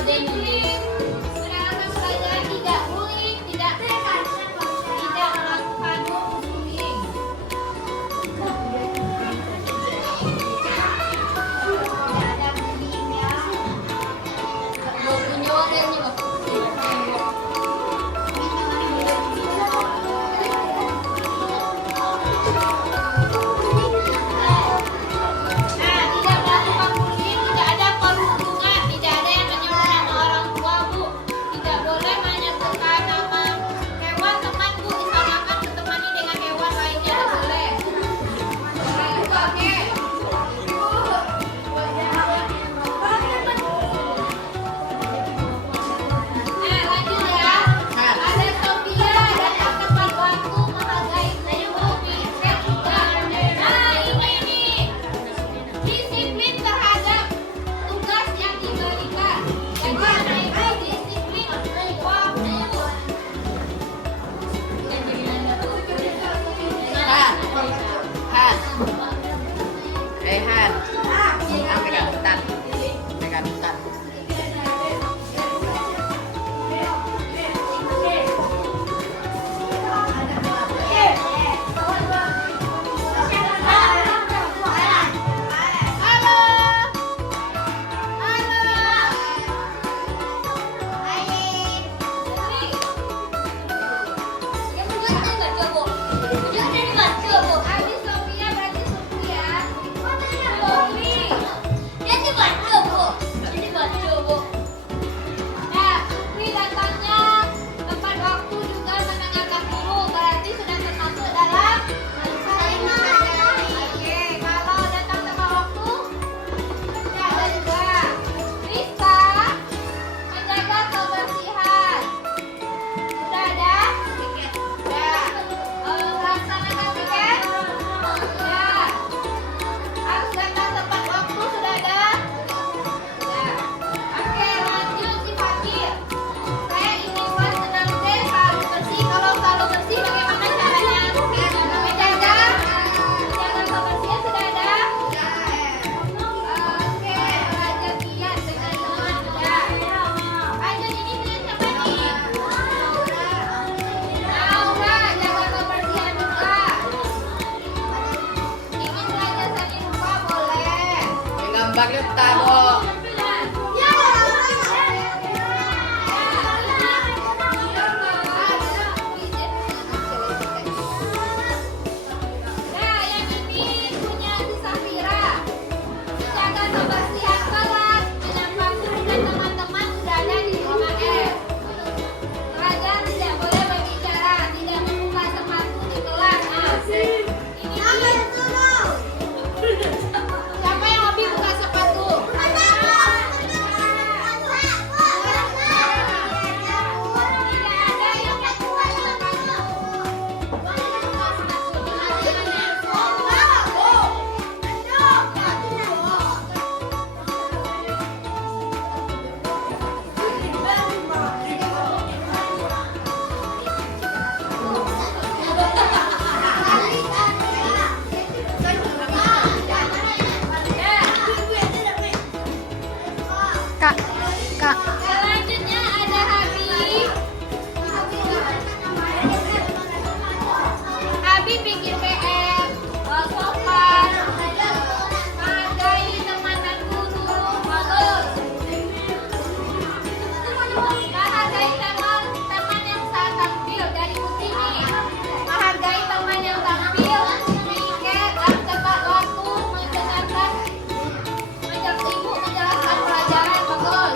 disiplin, menegakkan pelajaran, tidak bullying, tidak melakukan bullying. Tidak melakukan bullying, tidak ada perhubungan, tidak ada yang menyebut nama orang tua, Bu. Tidak boleh menyebutkan nama hewan teman, Bu. Disamakan ditemani dengan hewan lainnya, tidak boleh. Oke. Lanjut ya. Ada Sofia datang tepat waktu, menghargai guru, pikir juga. Nah, ini nih. Disiplin terhadap tugas yang diberikan. Jadi anak ibu disiplin waktu. Han, pegang hutan. Pegang hutan. Halo. Habis Sofia berarti Sofia. Nah, Supri datangnya tepat waktu juga mendengarkan guru, berarti sudah termasuk dalam Oke, kalau datang tepat waktu sudah ada juga. Rizka menjaga kebersihan. Sudah ada? Sudah. Melaksanakan tiket? Sudah. Harus datang tepat waktu, sudah ada? Sudah. Oke, lanjut si Fakir. Saya ingin buat senam teh selalu bersih. Kalau selalu bersih, bagaimana caranya? Menjaga kebersihan, sudah ada? Oke, belajar giat dengan teman muda. Lanjut, ini punya siapa nih? Laura, jaga kebersihan juga. Ingin belajar seni rupa, boleh. Gambar kita, Bu. Nah, yang ini punya si Safira. Jaga kebersihan kelas, menyampaikan teman-teman sudah ada di 5S. Pelajar tidak boleh berbicara, tidak membuka sepatu di kelas. Nah, ini siapa yang hobi buka sepatu? Tidak ada yang buka sepatu. Selanjutnya ada Habib. Habib bikin PR, sopan, menghargai teman dan guru, bagus. Menghargai teman yang saat tampil dari Putini. Menghargai teman yang tampil, pikir dan tepat waktu, mendengarkan, menjelaskan pelajaran, bagus.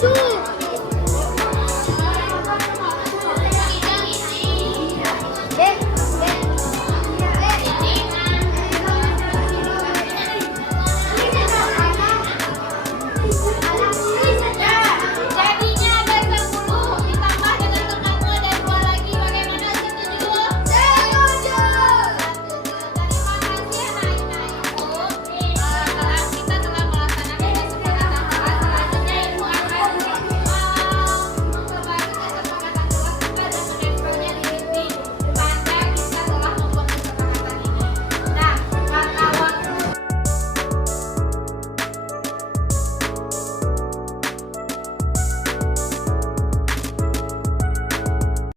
susu.